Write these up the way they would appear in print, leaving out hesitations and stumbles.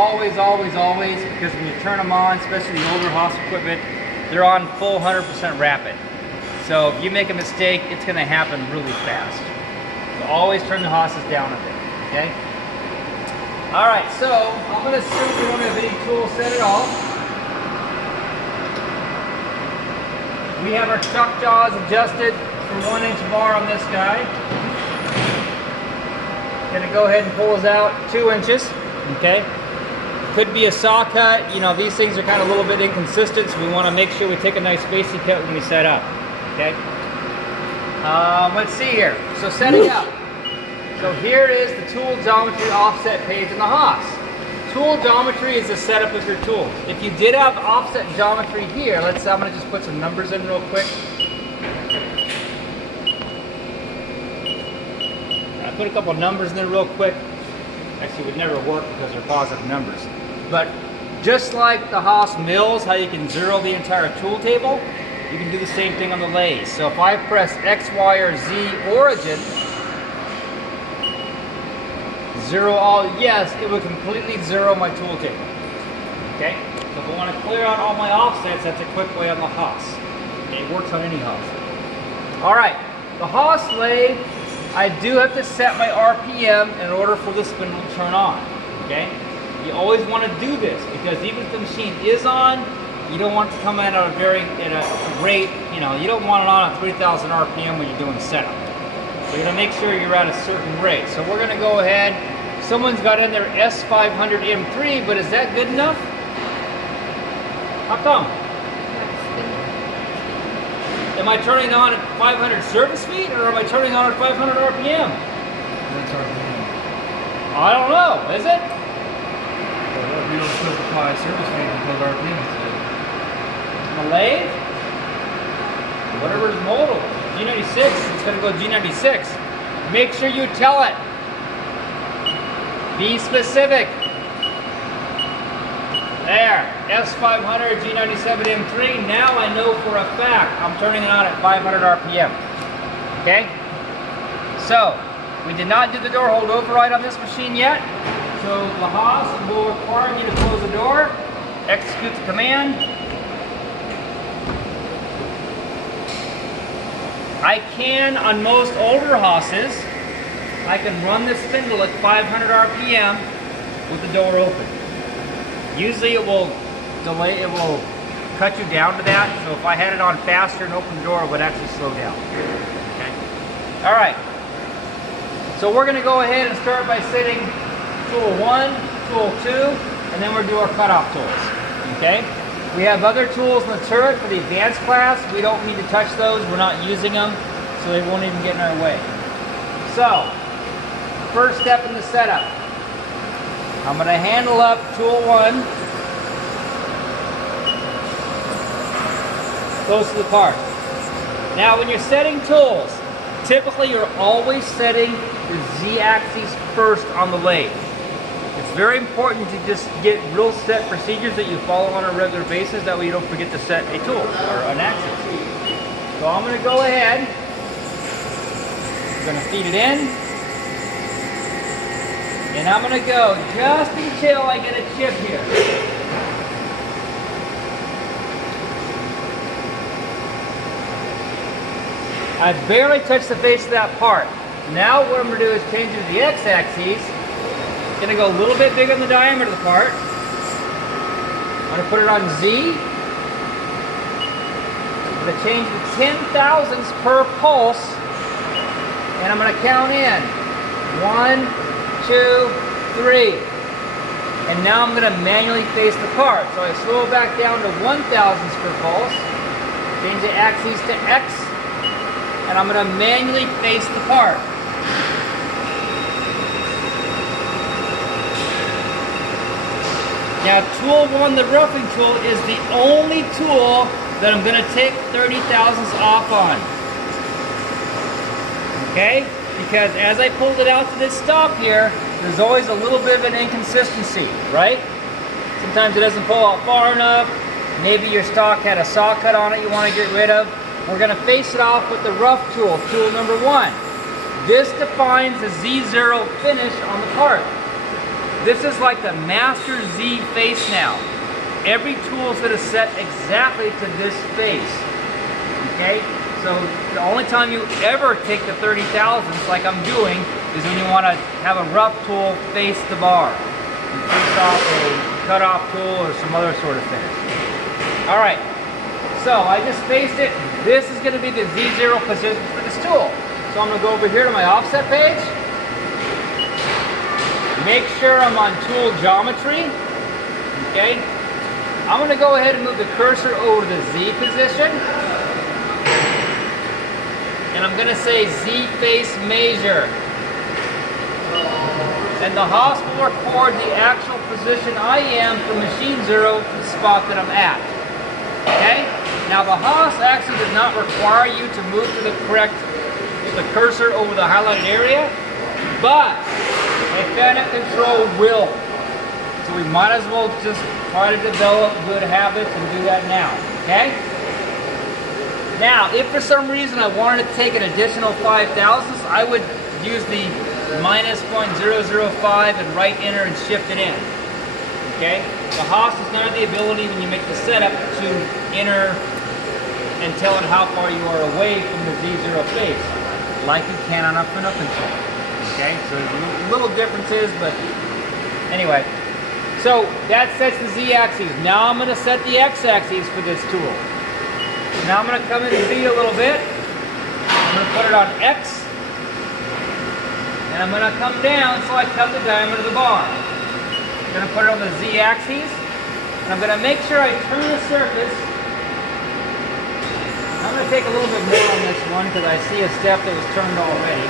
always, because when you turn them on, especially the older Haas equipment, they're on full 100% rapid. So if you make a mistake, it's going to happen really fast. So always turn the Haas's down a bit, okay? All right, so I'm going to assume we don't have any tool set at all. We have our chuck jaws adjusted for 1-inch bar on this guy. Going to go ahead and pull us out 2 inches, okay? Could be a saw cut. You know, these things are kind of a little bit inconsistent, so we want to make sure we take a nice spacing cut when we set up, okay? Let's see here. So setting up. So here is the tool geometry offset page in the Haas. Tool geometry is the setup of your tools. If you did have offset geometry here, I'm going to just put some numbers in real quick. I put a couple numbers in there real quick. Actually, it would never work because they're positive numbers. But just like the Haas mills, how you can zero the entire tool table, you can do the same thing on the lathe. So if I press X, Y, or Z origin, zero all yes, it would completely zero my tool table. Okay? So if I want to clear out all my offsets, that's a quick way on the Haas. Okay, it works on any Haas. Alright, the Haas lathe, I do have to set my RPM in order for the spindle to turn on. Okay? You always want to do this because even if the machine is on, you don't want it to come in at a rate, you know, you don't want it on at 3,000 RPM when you're doing the setup. So you're going to make sure you're at a certain rate. So we're going to go ahead. Someone's got in their S500 M3, but is that good enough? How come? Am I turning on at 500 service speed or am I turning on at 500 RPM? That's RPM. I don't know. Is it? Well, we don't specify service speed until the RPM is good. The lathe? Whatever is modal. G96, it's going to go G96. Make sure you tell it. Be specific. There, S500 G97 M3. Now I know for a fact I'm turning it on at 500 RPM. Okay? So, we did not do the door hold override on this machine yet. So the Haas will require me to close the door, execute the command. I can, on most older Haas's, I can run this spindle at 500 RPM with the door open. Usually it will cut you down to that. So if I had it on faster and open the door, it would actually slow down. Okay. All right. So we're going to go ahead and start by setting tool 1, tool 2, and then we'll do our cutoff tools. Okay. We have other tools in the turret for the advanced class. We don't need to touch those. We're not using them, so they won't even get in our way. So, first step in the setup. I'm going to handle up tool 1 close to the part. Now when you're setting tools, typically you're always setting your Z-axis first on the lathe. It's very important to just get real set procedures that you follow on a regular basis, that way you don't forget to set a tool or an axis. So I'm going to go ahead, I'm going to feed it in, and I'm going to go just until I get a chip here. I barely touched the face of that part. Now what I'm going to do is change it to the x-axis. I'm going to go a little bit bigger in the diameter of the part. I'm going to put it on Z. I'm going to change it to 10 thousandths per pulse. And I'm going to count in 1, 2, 3. And now I'm going to manually face the part. So I slow it back down to 1 thousandths per pulse. Change the axis to X. And I'm going to manually face the part. Now tool 1, the roughing tool, is the only tool that I'm going to take 30 thousandths off on. Okay? Because as I pulled it out to this stop here, there's always a little bit of an inconsistency, right? Sometimes it doesn't pull out far enough. Maybe your stock had a saw cut on it you want to get rid of. We're going to face it off with the rough tool, tool number 1. This defines the Z0 finish on the part. This is like the Master Z face now. Every tool is going to set exactly to this face. Okay? So the only time you ever take the 30 thousandths like I'm doing is when you want to have a rough tool face the bar. And face off a cutoff tool or some other sort of finish. Alright, so I just faced it. This is going to be the Z0 position for this tool. So I'm going to go over here to my offset page. Make sure I'm on tool geometry. Okay? I'm going to go ahead and move the cursor over to the Z position. And I'm going to say Z face measure. And the Haas will record the actual position I am from machine 0 to the spot that I'm at. Okay? Now the Haas actually does not require you to move to the correct, the cursor over the highlighted area, but a FanX control will. So we might as well just try to develop good habits and do that now. Okay? Now, if for some reason I wanted to take an additional 5 thousandths, I would use the minus 0.005 and right enter and shift it in. Okay? The Haas does not have the ability when you make the setup to enter and tell it how far you are away from the Z0 face, like you can on a Pinot control. Okay? So there's little differences, but anyway. So that sets the Z-axis. Now I'm going to set the X-axis for this tool. Now I'm going to come in Z a little bit. I'm going to put it on X. And I'm going to come down so I cut the diameter of the bar. I'm going to put it on the Z-axis. And I'm going to make sure I turn the surface. I'm going to take a little bit more on this one because I see a step that was turned already.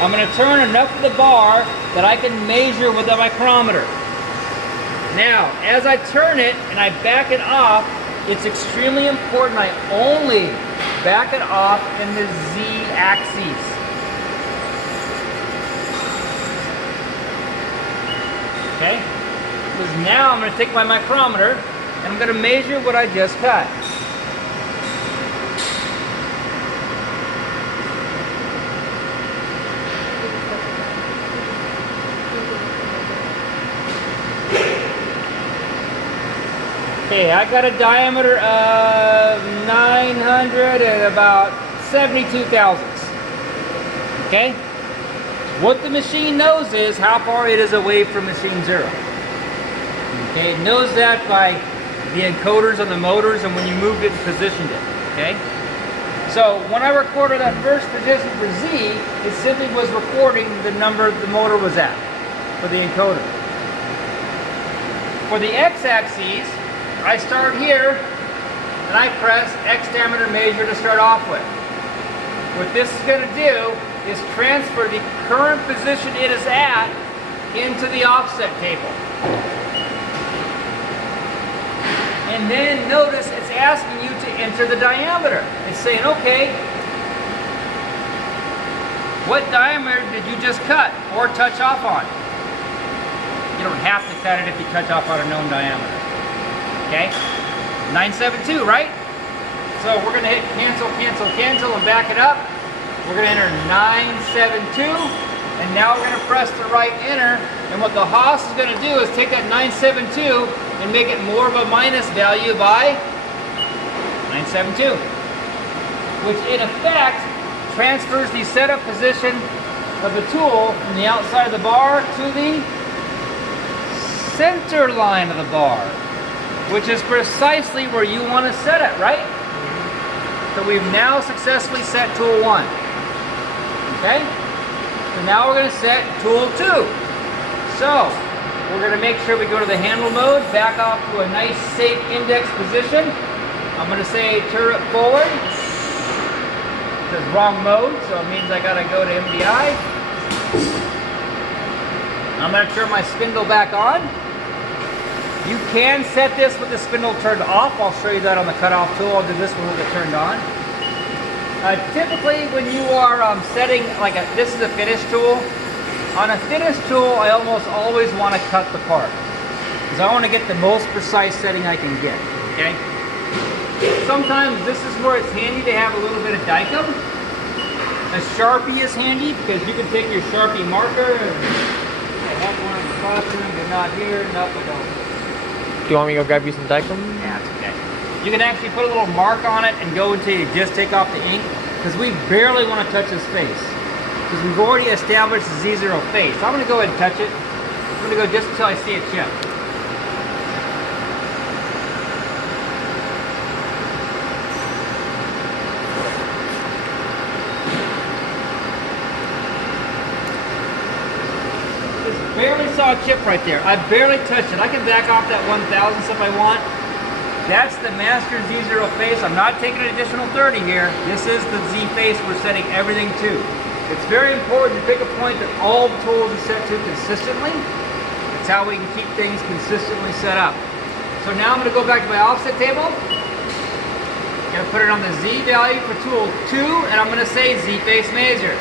I'm going to turn enough of the bar that I can measure with a micrometer. Now, as I turn it and I back it off, it's extremely important I only back it off in the Z-axis. Okay? Because now I'm going to take my micrometer and I'm going to measure what I just cut. Okay, I got a diameter of 900 and about 72 thousandths. Okay? What the machine knows is how far it is away from machine 0. Okay, it knows that by the encoders on the motors and when you moved it and positioned it. Okay? So when I recorded that first position for Z, it simply was recording the number the motor was at for the encoder. For the X-axis, I start here, and I press X diameter measure to start off with. What this is going to do is transfer the current position it is at into the offset table. And then notice it's asking you to enter the diameter. It's saying, okay, what diameter did you just cut or touch off on? You don't have to cut it if you touch off on a known diameter. Okay, 972, right? So we're going to hit cancel, cancel, cancel and back it up. We're going to enter 972 and now we're going to press the right enter, and what the Haas is going to do is take that 972 and make it more of a minus value by 972, which in effect transfers the setup position of the tool from the outside of the bar to the center line of the bar, which is precisely where you want to set it, right? So we've now successfully set tool 1. Okay? So now we're going to set tool 2. So we're going to make sure we go to the handle mode, back off to a nice safe index position. I'm going to say turn it forward. It says wrong mode, so it means I got to go to MDI. I'm going to turn my spindle back on. You can set this with the spindle turned off. I'll show you that on the cutoff tool. I'll do this one with it turned on. Typically when you are setting, like this is a finish tool. On a finish tool, I almost always want to cut the part, because I want to get the most precise setting I can get, okay? Sometimes this is where it's handy to have a little bit of deicke. A Sharpie is handy because you can take your Sharpie marker and I have one in the classroom, but not here. Nope, I don't. Do you want me to go grab you some Dicom? Yeah, it's okay. You can actually put a little mark on it and go until you just take off the ink because we barely want to touch his face because we've already established the Z0 face. So I'm going to go ahead and touch it. I'm going to go just until I see it chip. Barely saw a chip right there. I barely touched it. I can back off that 1,000th if I want. That's the master Z0 face. I'm not taking an additional 30 here. This is the Z face we're setting everything to. It's very important to pick a point that all the tools are set to consistently. That's how we can keep things consistently set up. So now I'm going to go back to my offset table. I'm going to put it on the Z value for tool 2 and I'm going to say Z face measure.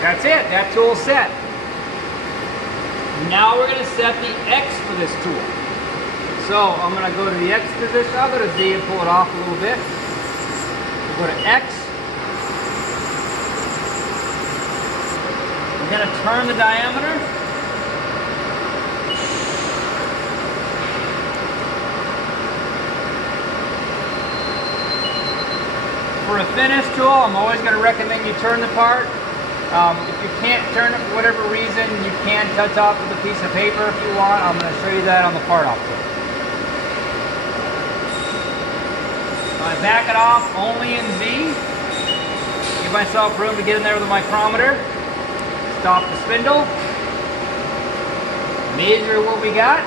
That's it. That tool's set. Now we're going to set the X for this tool. So I'm going to go to the X position. I'll go to Z and pull it off a little bit. We'll go to X. We're going to turn the diameter. For a finish tool, I'm always going to recommend you turn the part. If you can't turn it for whatever reason, you can touch off with a piece of paper if you want. I'm going to show you that on the part off tool. I back it off only in Z. Give myself room to get in there with a micrometer. Stop the spindle. Measure what we got.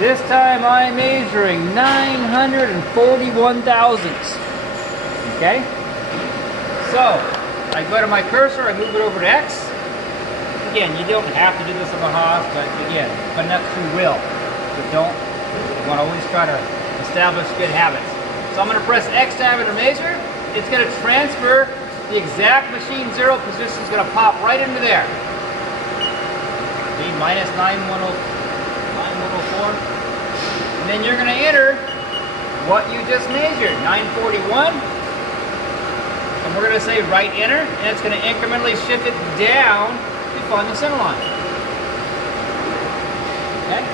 This time I'm measuring 941 thousandths. Okay? So, I go to my cursor, I move it over to X. Again, you don't have to do this on the Haas, but again, but enough you will. But don't. You want to always try to establish good habits. So I'm going to press X diameter measure. It's going to transfer the exact machine 0 position. Is going to pop right into there. See, minus 9104. And then you're going to enter what you just measured, 941. And we're going to say right enter, and it's going to incrementally shift it down to find the center line. Okay?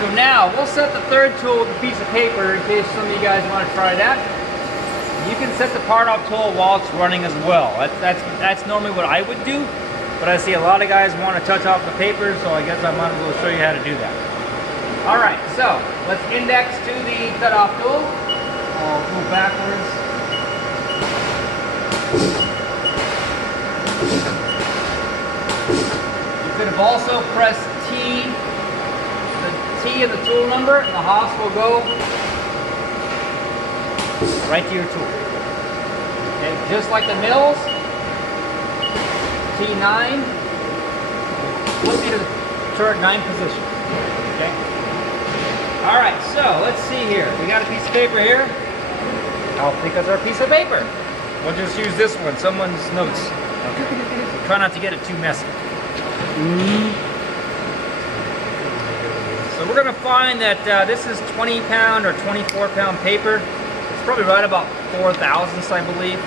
So now, we'll set the third tool with a piece of paper in case some of you guys want to try that. You can set the part off tool while it's running as well. That's normally what I would do, but I see a lot of guys want to touch off the paper, so I guess I might as well show you how to do that. Alright, so let's index to the cutoff tool. I'll move backwards. You could have also pressed T, the T and the tool number, and the Haas will go right to your tool. Okay, just like the mills, T9, flip you to the turret 9 position. Okay. All right, so let's see here. We got a piece of paper here. How thick is our piece of paper? We'll just use this one, someone's notes. Okay. Try not to get it too messy. So we're going to find that this is 20-pound or 24-pound paper. It's probably right about 4 thousandths, I believe.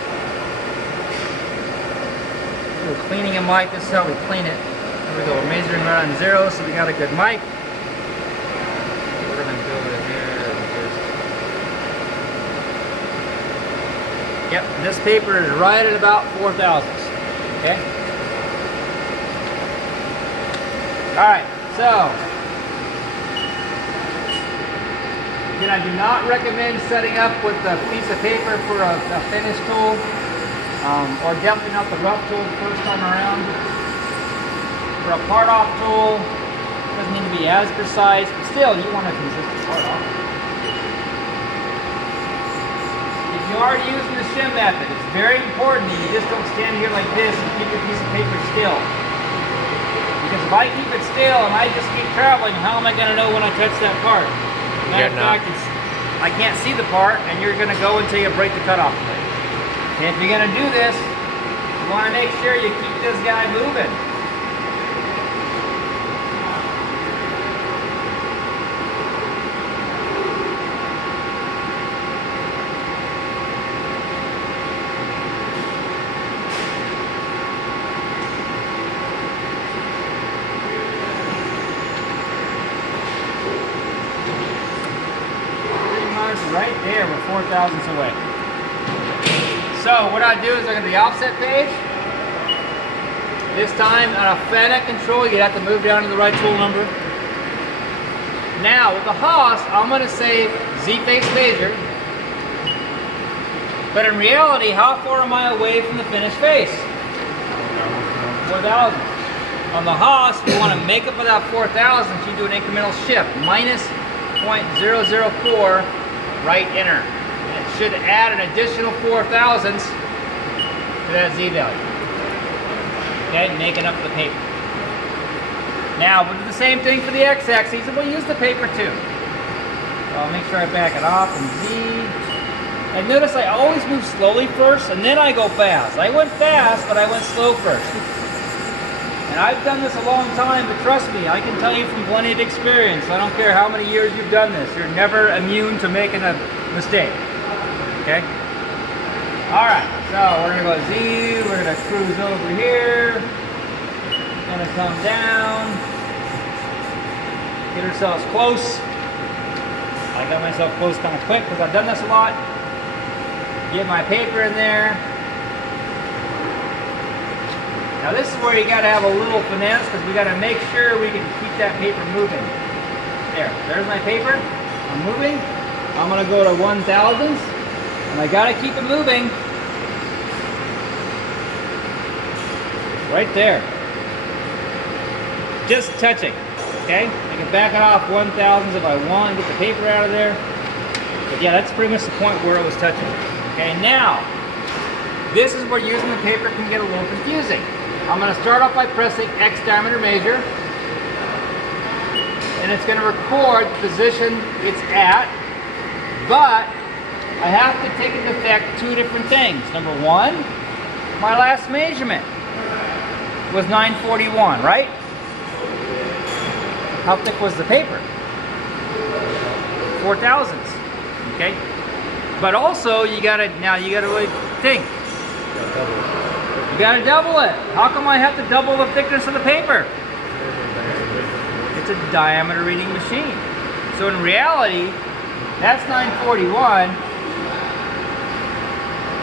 We're cleaning a mic. This is how we clean it. There we go. We're measuring right on 0, so we got a good mic. We're going to go over here. Yep, this paper is right at about 4 thousandths. Okay. All right. So, again, I do not recommend setting up with a piece of paper for a finish tool, or definitely not the rough tool the first time around. For a part-off tool, it doesn't need to be as precise, but still, you want a consistent part-off. If you are using the shim method, it's very important that you just don't stand here like this and keep your piece of paper still. Because if I keep it still and I just keep traveling, how am I going to know when I touch that part? Matter of fact, I can't see the part, and you're going to go until you break the cutoff plate. And if you're going to do this, you want to make sure you keep this guy moving. right there, we're 4 thousandths away. So what I do is I go to the offset page. This time on a FANUC control, you'd have to move down to the right tool number. Now with the Haas, I'm going to say Z-face major. But in reality, how far am I away from the finished face? 4 thousandths. On the Haas, if you want to make up for that 4 thousandths, you do an incremental shift, minus 0.004 right enter. And it should add an additional 4 thousandths to that Z value. Okay, making up the paper. Now, we'll do the same thing for the x-axis, and we'll use the paper too. So I'll make sure I back it off and Z. And notice I always move slowly first, and then I go fast. I went fast, but I went slow first. And I've done this a long time, but trust me, I can tell you from plenty of experience, I don't care how many years you've done this, you're never immune to making a mistake. Okay? Alright, so we're going to go Z, we're going to cruise over here, going to come down, get ourselves close. I got myself close kind of quick because I've done this a lot. Get my paper in there. Now this is where you got to have a little finesse because we got to make sure we can keep that paper moving. There's my paper. I'm moving. I'm going to go to 1 thousandths and I got to keep it moving. Right there. Just touching. Okay? I can back it off 1 thousandths if I want and get the paper out of there. But yeah, that's pretty much the point where it was touching. Okay, now, this is where using the paper can get a little confusing. I'm going to start off by pressing X diameter measure. And it's going to record the position it's at. But I have to take into effect 2 different things. Number 1, my last measurement was 941, right? How thick was the paper? 4 thousandths. Okay? But also, you gotta really think. You gotta double it. How come I have to double the thickness of the paper? It's a diameter reading machine. So in reality, that's 941.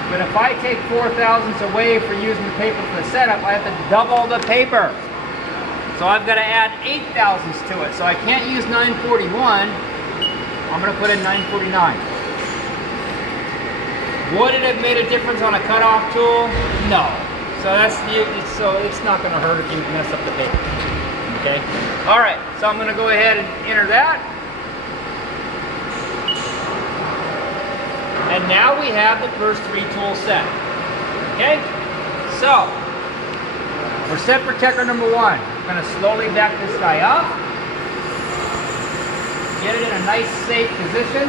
But if I take 4 thousandths away for using the paper for the setup, I have to double the paper. So I've got to add 8 thousandths to it. So I can't use 941. I'm going to put in 949. Would it have made a difference on a cutoff tool? No. So it's not going to hurt if you mess up the paper. Okay. All right. So I'm going to go ahead and enter that. And now we have the first 3 tools set. Okay. So we're set for checker number 1. I'm going to slowly back this guy up. Get it in a nice safe position.